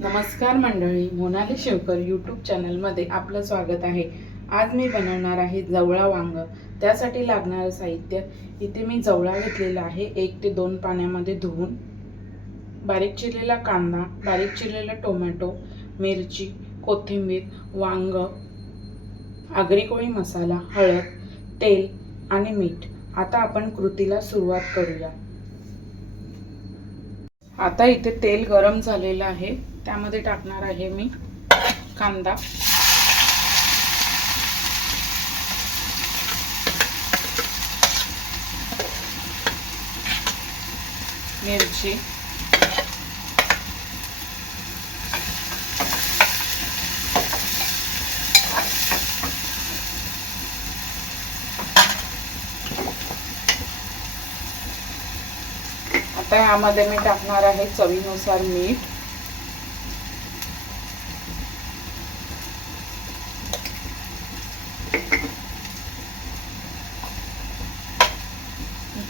नमस्कार मंडळी मोनाली शिवकर यूट्यूब चॅनलमध्ये आपलं स्वागत आहे. आज मी बनवणार आहे जवळा वांग. त्यासाठी लागणारं साहित्य इथे मी जवळा घेतलेला आहे. एक ते दोन पाण्यामध्ये धुवून. बारीक चिरलेला कांदा बारीक चिरलेला टोमॅटो मिरची कोथिंबीर वांग आगरी कोळी मसाला हळद तेल आणि मीठ. आता आपण कृतीला सुरुवात करूया. आता इथे तेल गरम झालेलं आहे. त्यामध्ये टाकणार आहे मी कांदा. मिरची. आता ह्यामध्ये मी टाकणार आहे चवीनुसार मीठ.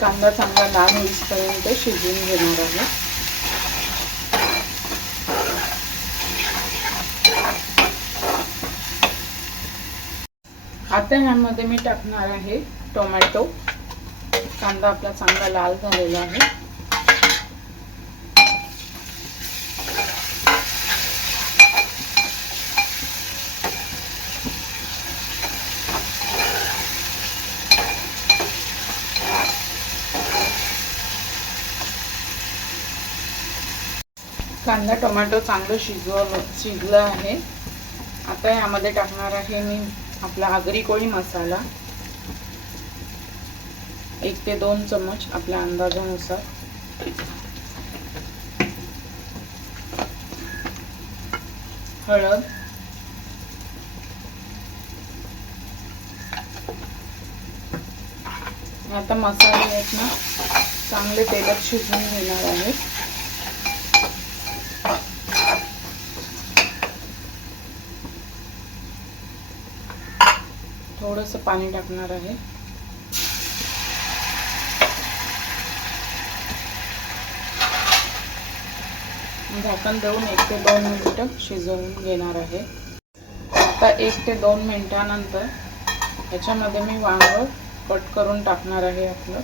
कांदा चांगला लाल होईपर्यंत शिजवून घेणार आहे. आता ह्यामध्ये मी टाकणार आहे टोमॅटो. कांदा आपला चांगला लाल झालेला आहे. कांदा टोमॅटो चांगलं शिजवलं शिजलं आहे. आता यामध्ये टाकणार आहे मी आपला आगरी कोळी मसाला. एक ते दोन चमच आपल्या अंदाजानुसार. हळद. आता मसाले आहेत ना चांगले तेलात शिजवून घेणार आहेत थोडंसं पाणी टाकणार आहे. झाकण देऊन एक ते दोन मिनिटं शिजवून घेणार आहे. आता एक ते दोन मिनटानंतर ह्याच्यामध्ये मी वांग कट करून टाकणार आहे आपलं.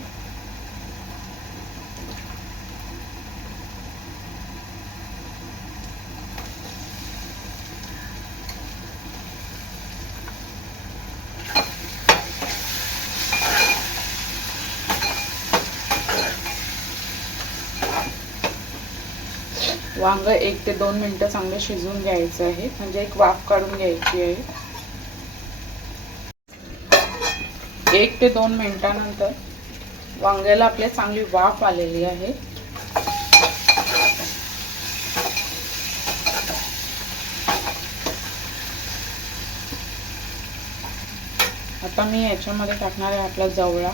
वांग एक ते दोन मिनटं चांगलं शिजवून घ्यायचं आहे. म्हणजे एक वाफ काढून घ्यायची आहे. एक ते दोन मिनटानंतर वांग्याला आपल्या चांगली वाफ आलेली आहे. आता मी याच्यामध्ये टाकणार आहे आपला जवळा.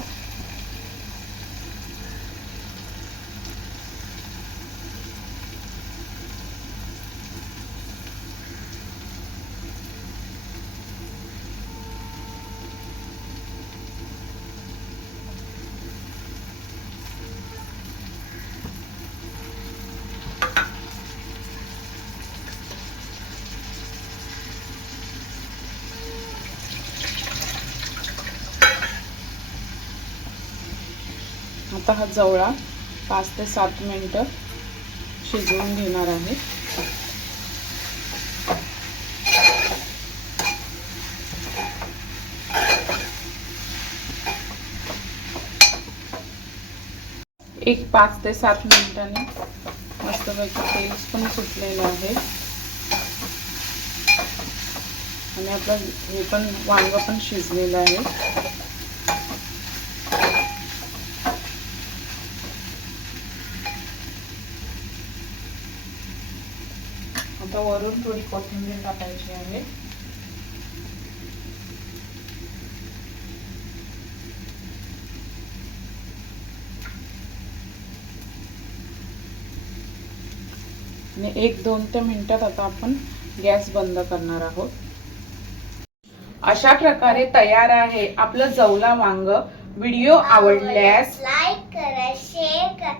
आता हा जवळा पाच ते सात मिनटं शिजवून घेणार आहे. एक पाच ते सात मिनिटांनी मस्तपैकी तेल पण सुटलेलं आहे. आणि आपलं हे पण वांग पण शिजलेलं आहे. आता वरून थोडी कोथिंबीर टाकायची आहे. आणि एक दोन ते मिनिटात आता आपण गॅस बंद करणार आहोत. अशा प्रकारे तयार आहे आपलं जवला वांग. व्हिडिओ आवडल्यास लाईक करा शेअर करा.